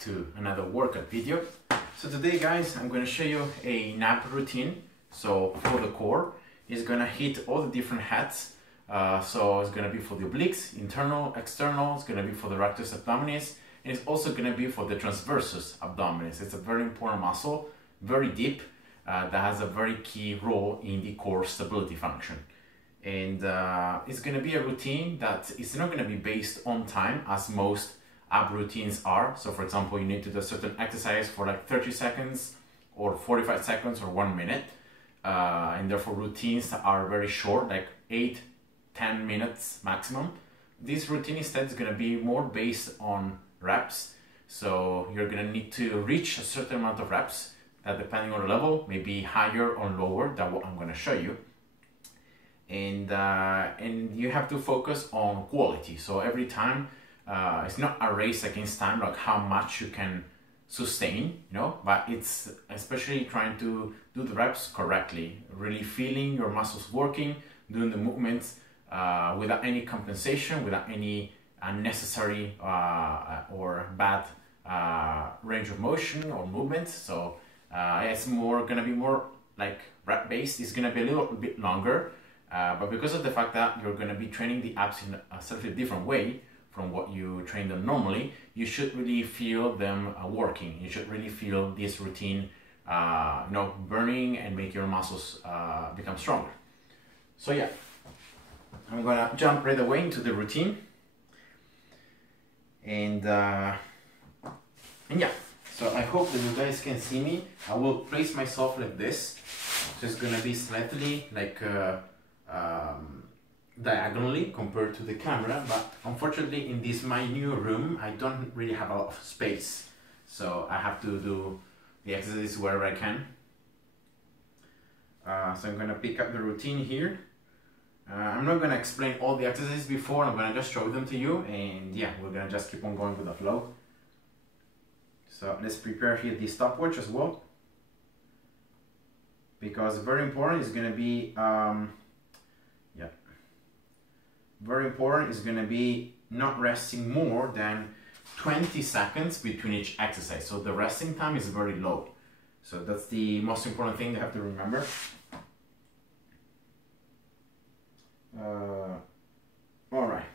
to another workout video. So today guys, I'm going to show you an ab routine. So for the core, it's going to hit all the different heads. So it's going to be for the obliques, internal, external, it's going to be for the rectus abdominis, and it's also going to be for the transversus abdominis. It's a very important muscle, very deep, that has a very key role in the core stability function. And it's going to be a routine that is not going to be based on time as most ab routines are. So for example, you need to do a certain exercise for like 30 seconds or 45 seconds or 1 minute. And therefore routines are very short, like 8-10 minutes maximum. This routine instead is going to be more based on reps. So you're going to need to reach a certain amount of reps that, depending on the level, may be higher or lower than what I'm going to show you. And you have to focus on quality. So every time, it's not a race against time, like how much you can sustain, you know, but it's especially trying to do the reps correctly, really feeling your muscles working, doing the movements without any compensation, without any unnecessary or bad range of motion or movement. So it's gonna be more like rep based. It's gonna be a little bit longer, but because of the fact that you're gonna be training the abs in a slightly different way from what you train them normally, you should really feel them working. You should really feel this routine, you know, burning and make your muscles become stronger. So yeah, I'm gonna jump right away into the routine, and yeah. So I hope that you guys can see me. I will place myself like this. So it's gonna be slightly like diagonally compared to the camera, but unfortunately in this my new room I don't really have a lot of space, so I have to do the exercises wherever I can. So I'm gonna pick up the routine here. I'm not gonna explain all the exercises before, I'm gonna just show them to you, and yeah, we're gonna just keep on going with the flow. So let's prepare here the stopwatch as well, because very important is gonna be very important is going to be not resting more than 20 seconds between each exercise. So the resting time is very low. So that's the most important thing you have to remember. All right.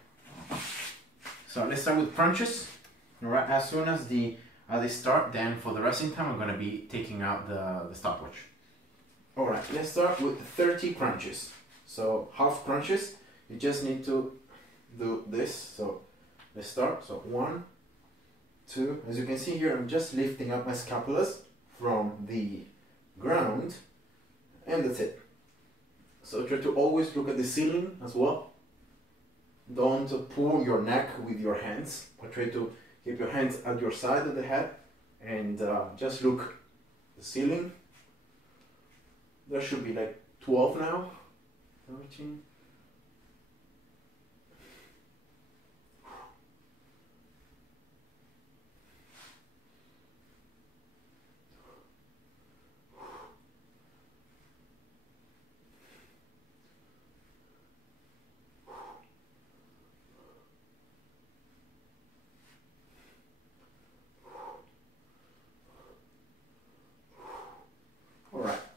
So let's start with crunches. All right. As soon as they start, then for the resting time, I'm going to be taking out the stopwatch. All right. Let's start with 30 crunches. So half crunches. You just need to do this. So let's start. So 1, 2. As you can see here, I'm just lifting up my scapulas from the ground, and that's it. So try to always look at the ceiling as well. Don't pull your neck with your hands, but try to keep your hands at your side of the head and just look at the ceiling. There should be like 12 now. 13.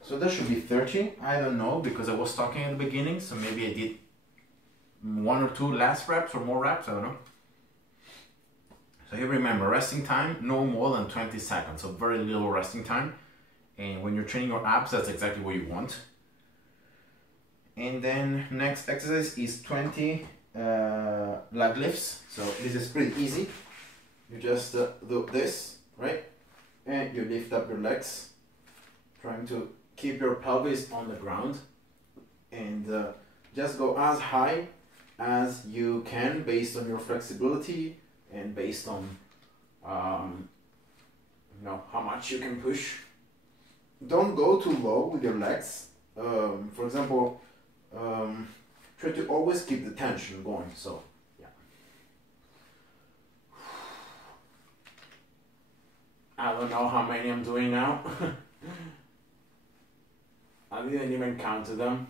So that should be 30. I don't know, because I was talking at the beginning, so maybe I did 1 or 2 less reps or more reps, I don't know. So you remember, resting time, no more than 20 seconds, so very little resting time. And when you're training your abs, that's exactly what you want. And then next exercise is 20 leg lifts. So this is pretty easy. You just do this, right? And you lift up your legs, trying to keep your pelvis on the ground, and just go as high as you can based on your flexibility and based on you know, how much you can push. Don't go too low with your legs. For example, try to always keep the tension going. So yeah, I don't know how many I'm doing now. I didn't even count them.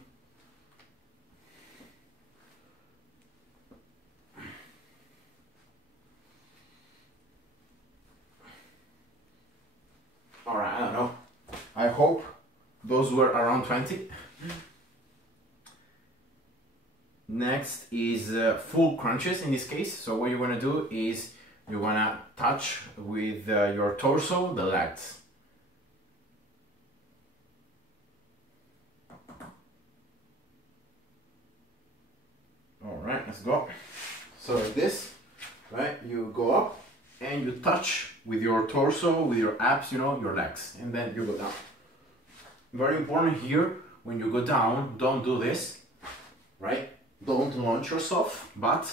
All right, I don't know. I hope those were around 20. Next is full crunches in this case. So what you're gonna do is you're gonna touch with your torso the legs. All right, let's go. So like this, right? You go up and you touch with your torso, with your abs, you know, your legs, and then you go down. Very important here, when you go down, don't do this, right? Don't launch yourself, but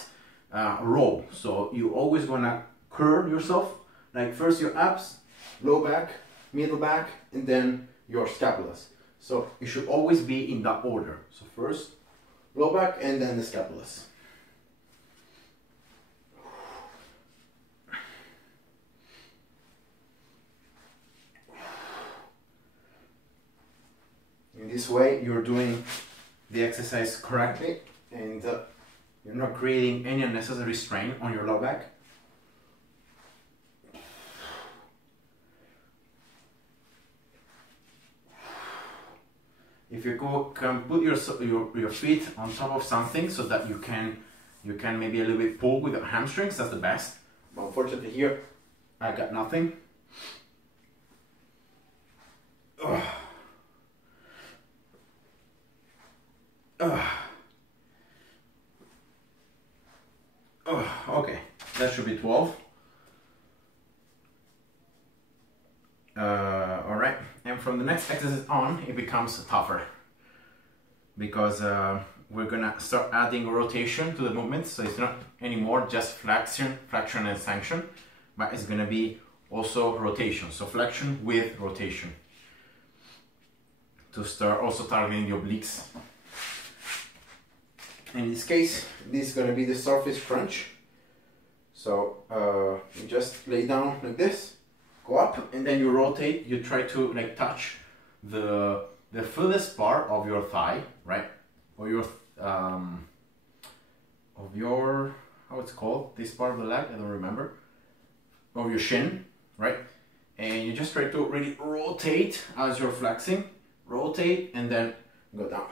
roll. So you always gonna curl yourself, like first your abs, low back, middle back, and then your scapulas. So it should always be in that order. So first low back and then the scapulas. In this way, you're doing the exercise correctly and you're not creating any unnecessary strain on your low back. If you can put your feet on top of something so that you can maybe a little bit pull with your hamstrings, that's the best. But unfortunately here, I got nothing. Okay, that should be 12. Alright, and from the next exercise on, it becomes tougher because we're gonna start adding rotation to the movement. So it's not anymore just flexion and extension, but it's gonna be also rotation. So flexion with rotation to start also targeting the obliques. In this case, this is going to be the Starfish crunch. So you just lay down like this, go up, and then you rotate. You try to like touch the furthest part of your thigh, right? Or your how it's called, this part of the leg, I don't remember. Of your shin, right? And you just try to really rotate as you're flexing. Rotate and then go down.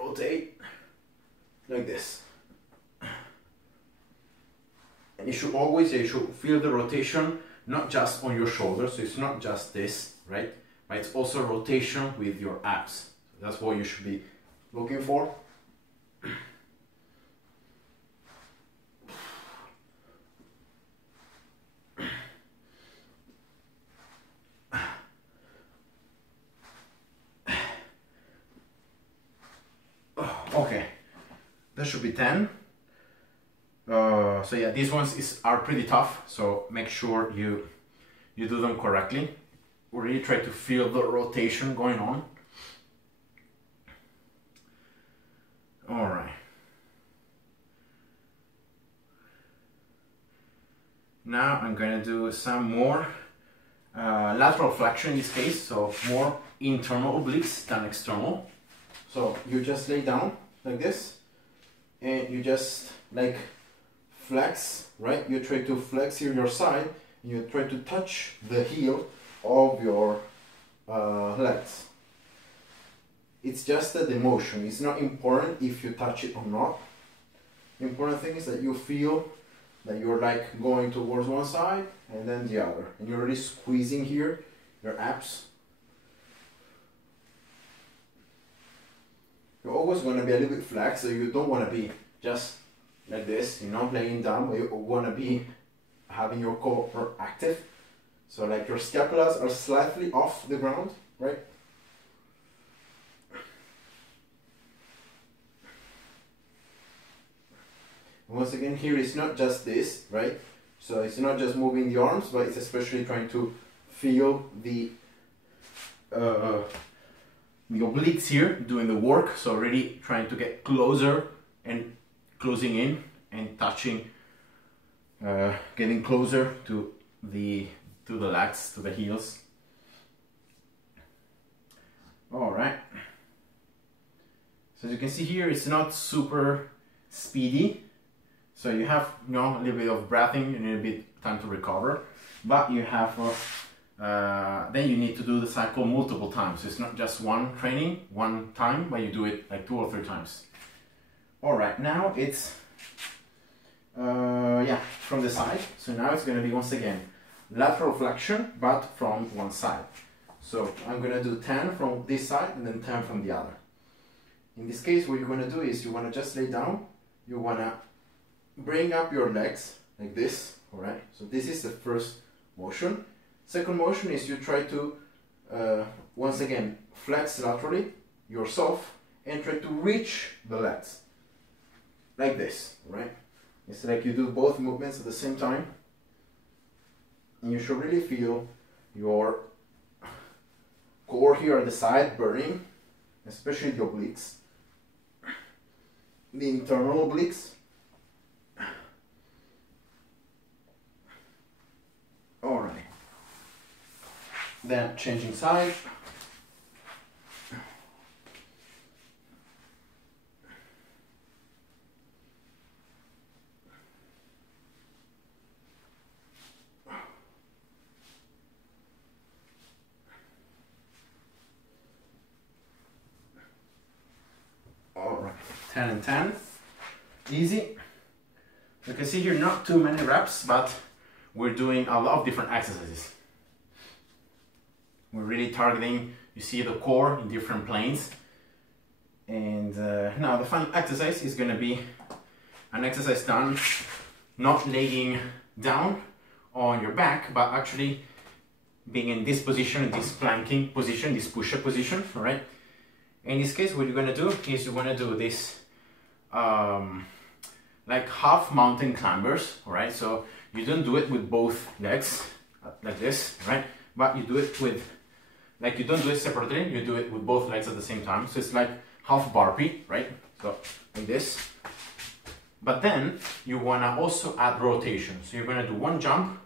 Rotate. Like this. And you should feel the rotation not just on your shoulders, so it's not just this, right? But it's also rotation with your abs. So that's what you should be looking for. Okay. That should be 10. So yeah, these ones are pretty tough, so make sure you do them correctly. Really try to feel the rotation going on. Alright. Now I'm going to do some more lateral flexion in this case, so more internal obliques than external. So you just lay down like this. And you just like flex, right? You try to flex here your side. You try to touch the heel of your legs. It's just the motion. It's not important if you touch it or not. The important thing is that you feel that you're like going towards one side and then the other. And you're really squeezing here your abs. You're always going to be a little bit flex, so you don't want to be just like this, you know, laying down, but you want to be having your core active. So like your scapulas are slightly off the ground, right? Once again, here it's not just this, right? So it's not just moving the arms, but it's especially trying to feel the obliques here doing the work. So really trying to get closer and closing in and touching, getting closer to the legs, to the heels. All right. So as you can see here, it's not super speedy. So you have, you know, a little bit of breathing and a little bit time to recover, but you have then you need to do the cycle multiple times. So it's not just one training, one time, but you do it like 2 or 3 times. All right, now it's, yeah, from the side. So now it's gonna be, once again, lateral flexion, but from one side. So I'm gonna do 10 from this side and then 10 from the other. In this case, what you're gonna do is you wanna just lay down, you wanna bring up your legs like this, all right? So this is the first motion. Second motion is you try to, once again, flex laterally yourself and try to reach the legs, like this, right? It's like you do both movements at the same time, and you should really feel your core here at the side burning, especially the obliques, the internal obliques. All right. Then changing side. All right, 10 and 10, easy. You can see here not too many reps, but we're doing a lot of different exercises. We're really targeting, you see the core in different planes. And now the final exercise is going to be an exercise done not laying down on your back, but actually being in this position, this planking position, this push-up position, all right? In this case, what you're going to do is you want to do this like half mountain climbers, all right? So you don't do it with both legs like this, right? But you do it with, like you don't do it separately, you do it with both legs at the same time. So it's like half burpee, right? So like this. But then you want to also add rotation. So you're going to do one jump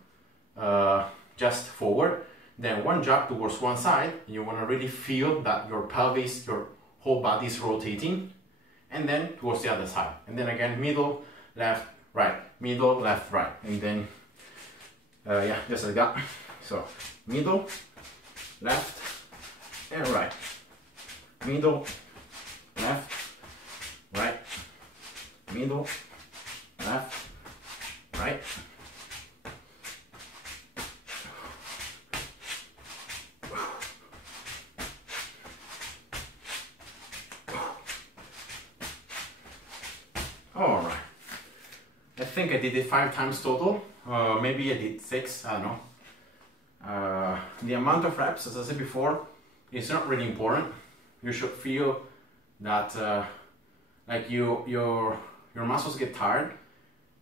just forward, then one jump towards one side. And you want to really feel that your pelvis, your whole body is rotating, and then towards the other side. And then again, middle, left, right, middle, left, right. And then, yeah, just like that. So middle, left, and right. Middle, left, right, middle, left, right. All right. I think I did it 5 times total. Maybe I did 6, I don't know. The amount of reps, as I said before, is not really important. You should feel that like your muscles get tired.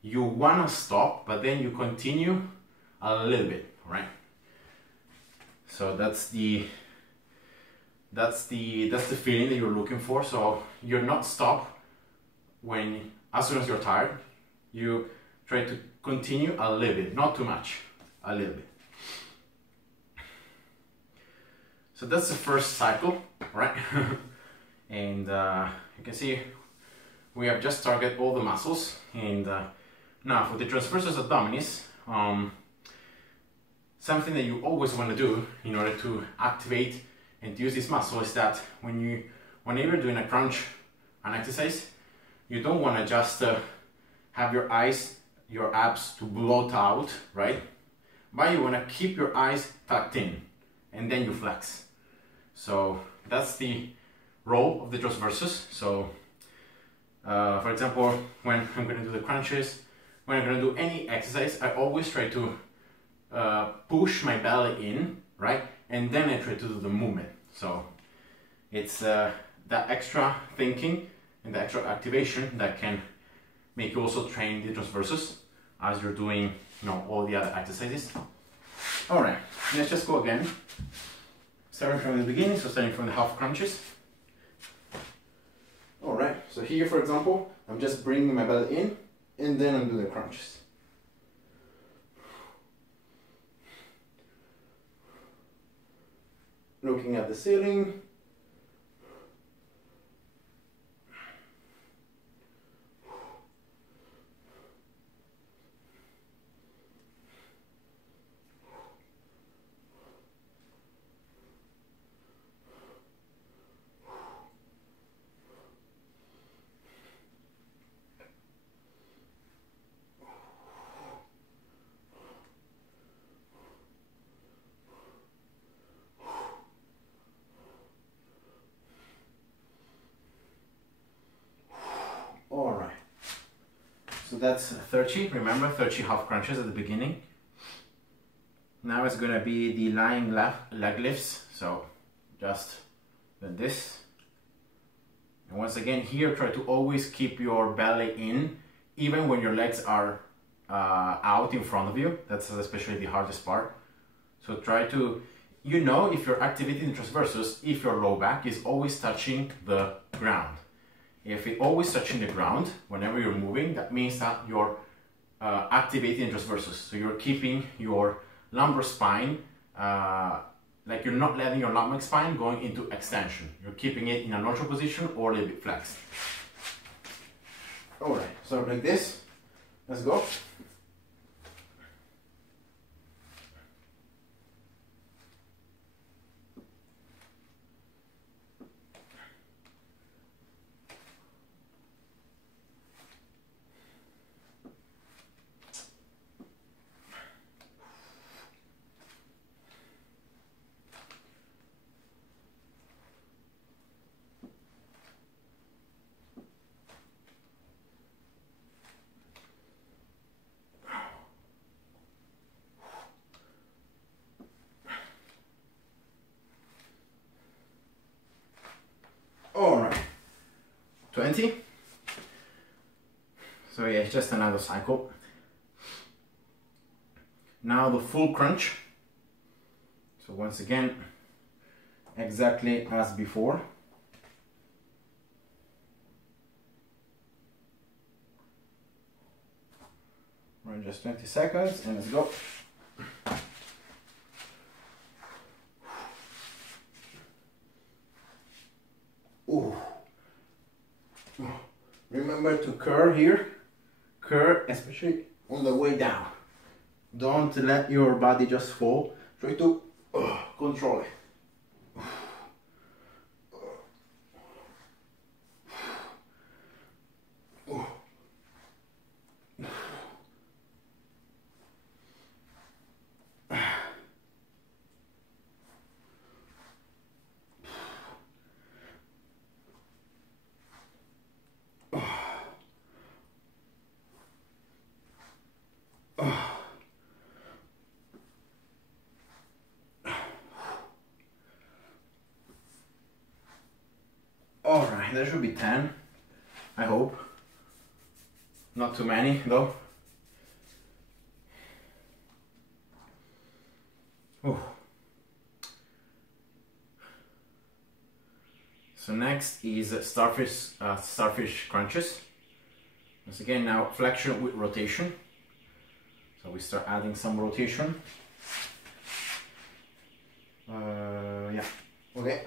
You wanna stop, but then you continue a little bit, right? So that's the feeling that you're looking for. So you're not stop when as soon as you're tired. You try to continue a little bit, not too much, a little bit. So that's the first cycle, right? And you can see we have just targeted all the muscles. And now for the transversus abdominis, something that you always want to do in order to activate and use this muscle is that whenever you're doing a crunch, an exercise, you don't want to just have your eyes, your abs to bloat out, right? But you want to keep your eyes tucked in, and then you flex. So that's the role of the transversus. So for example, when I'm going to do the crunches, when I'm going to do any exercise, I always try to push my belly in, right? And then I try to do the movement. So it's that extra thinking and the extra activation that can make you also train the transversus as you're doing, you know, all the other exercises. All right, let's just go again. Starting from the beginning, so starting from the half crunches. All right, so here, for example, I'm just bringing my belly in, and then I'm doing the crunches. Looking at the ceiling. that's 30, remember 30 half crunches at the beginning. Now it's gonna be the lying leg lifts, so just like this. And once again here, try to always keep your belly in, even when your legs are out in front of you. That's especially the hardest part. So try to, you know, if you're activating the transversus, if your low back is always touching the ground. If it's always touching the ground, whenever you're moving, that means that you're activating the transversus. So you're keeping your lumbar spine, like you're not letting your lumbar spine going into extension. You're keeping it in a neutral position or a little bit flexed. All right, so like this, let's go. All right, 20. So yeah, it's just another cycle. Now the full crunch. So once again, exactly as before. Run just 20 seconds and let's go. Ooh. Remember to curl here, curl especially on the way down. Don't let your body just fall. Try to control it. Alright, there should be 10, I hope. Not too many though. Ooh. So next is starfish crunches. Once again, now flexion with rotation. So we start adding some rotation. Yeah, okay.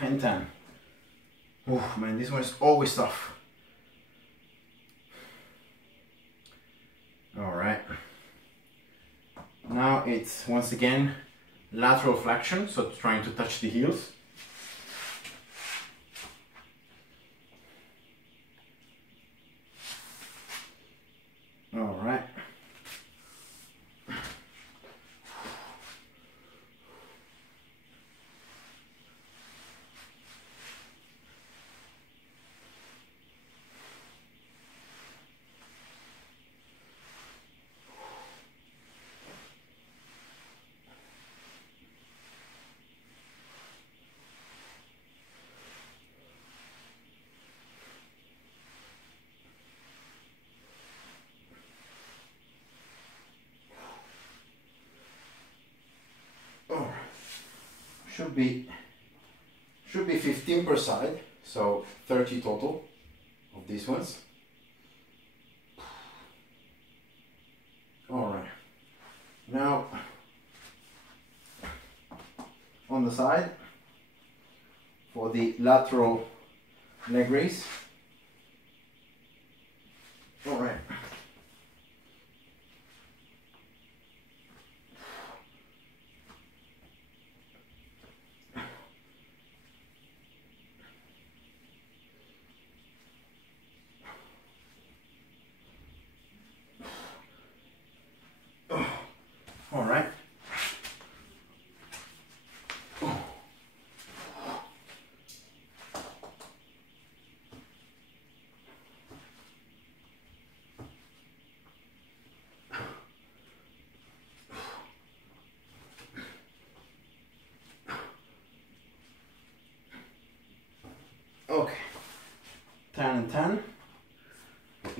And 10. Oh man, this one is always tough. Alright. Now it's once again lateral flexion, so trying to touch the heels. Alright. Should be 15 per side, so 30 total of these ones. All right, now on the side for the lateral leg raise. All right,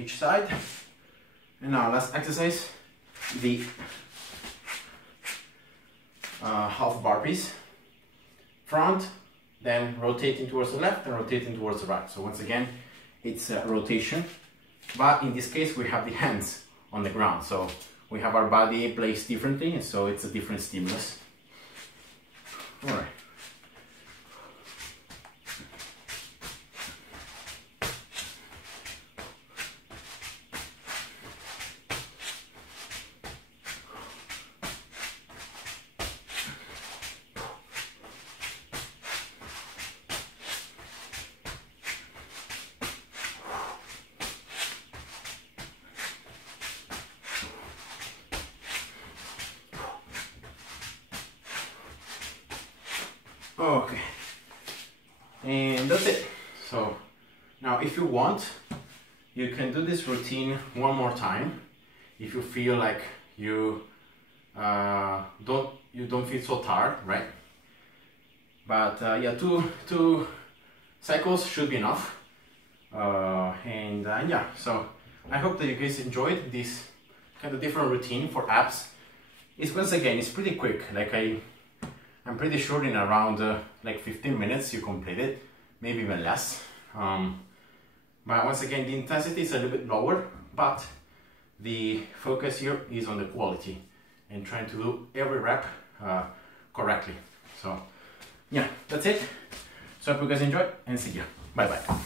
each side. And now last exercise, the half burpees. Front, then rotating towards the left and rotating towards the right. So once again, it's a rotation, but in this case we have the hands on the ground, so we have our body placed differently, and so it's a different stimulus. All right. Okay, and that's it. So now if you want, you can do this routine one more time if you feel like you don't feel so tired, right? But yeah, two cycles should be enough. Yeah, so I hope that you guys enjoyed this kind of different routine for abs. It's once again, it's pretty quick. Like I'm pretty sure in around like 15 minutes you complete it, maybe even less. But once again, the intensity is a little bit lower, but the focus here is on the quality and trying to do every rep correctly. So yeah, that's it. So I hope you guys enjoy and see you. Bye bye.